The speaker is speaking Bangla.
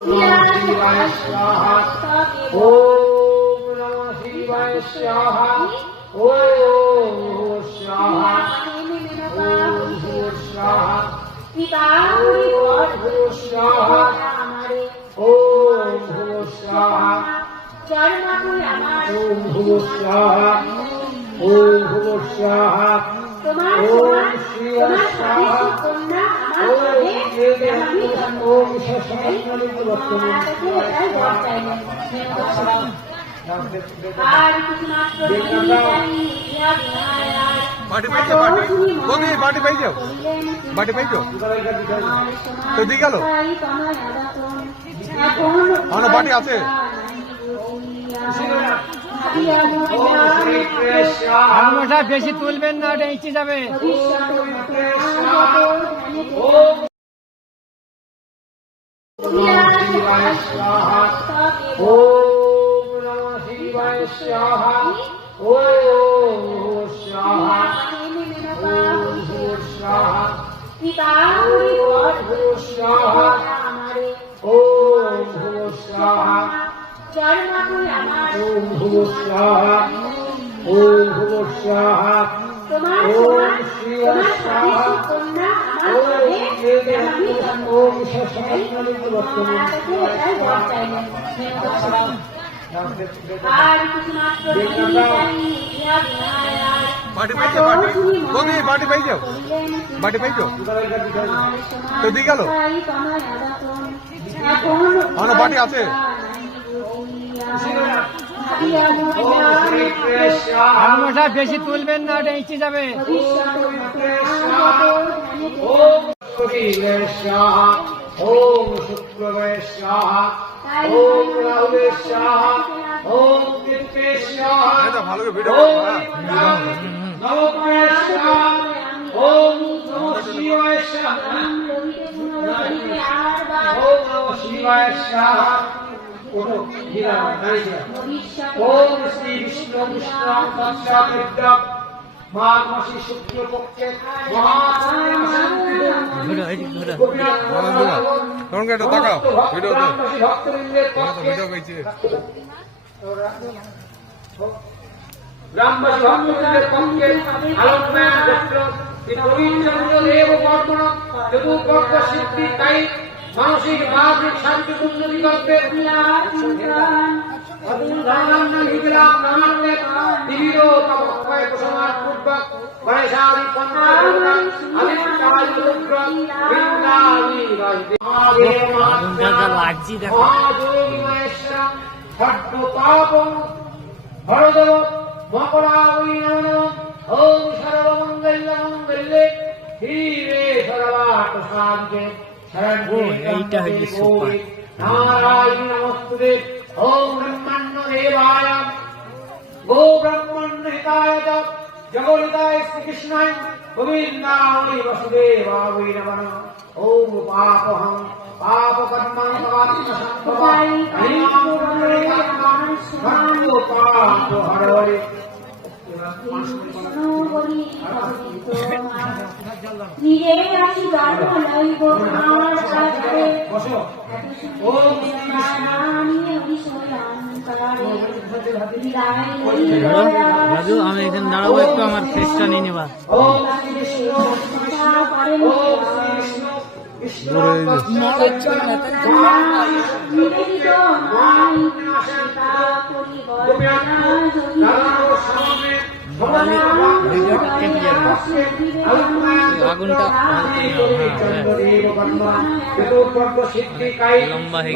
शिवाय स्वाहा। ओम नमः शिवाय स्वाहा। ओम स्वाहा। ओम स्वाहा। ओम स्वाहा। ओम स्वाहा। ओम स्वाहा। ओम स्वाहा। ओम शिवाय स्वाहा। ओम বাটি পাই যাও তো দিয়ে গেল আমার বাটি আছে বেশি তুলবেন না, ওটা ইচ্ছে যাবে। शिवाय स्वाहा। ओम नमः शिवाय स्वाहा। ओम स्वाहा। ओम स्वाहा। ओम स्वाहा। ओम स्वाहा। ओम स्वाहा। ओम स्वाहा। ओम शिवाय स्वाहा। ओम বাটি পাই যাও তো দিয়ে গেল আমার বাটি আছে বেশি তুলবেন না, ওটা ইচ্ছে যাবে। ओम शुक्रवे स्वाहा। ओम राहुवे स्वाहा। ओम कृत्वे स्वाहा। ओम नवोपये स्वाहा। ओम नमः शिवाय स्वाहा। ओम नमः शिवाय स्वाहा। ओम श्री विष्णु विष्णु तत्सविद्या माघ मासी शुक्ल पक्षे গ্রামবাসী ভক্তদের পক্ষে আলোকময় গোত্র দেব বর্মণ চতুর্বর্গ সিদ্ধি তাই মানসিক মানসিক শান্তি উন্নতি করতে লাগছি দেখো ভরদেব ওম সর্বমঙ্গল মঙ্গলে ধীরে সর্বার্থ সাধকে এইটা হইলে সুপার नारायण नमस्ते। ओम ब्रह्मण्य देवाय गो ब्रह्मण्य हिताय जगोहिताय श्री कृष्णाय गोविंदाय वसुदेवाय नमः। ओम पापहं पाप कर्मं तवात्मसंभवाय पाप हरवरे নিজে আসি গান লইব আমার সাথে রাজু আমি এখানে দাঁড়াবো, একটু আমার ফেসটা নিয়ে নেবা। আগুনটা লম্বা হয়ে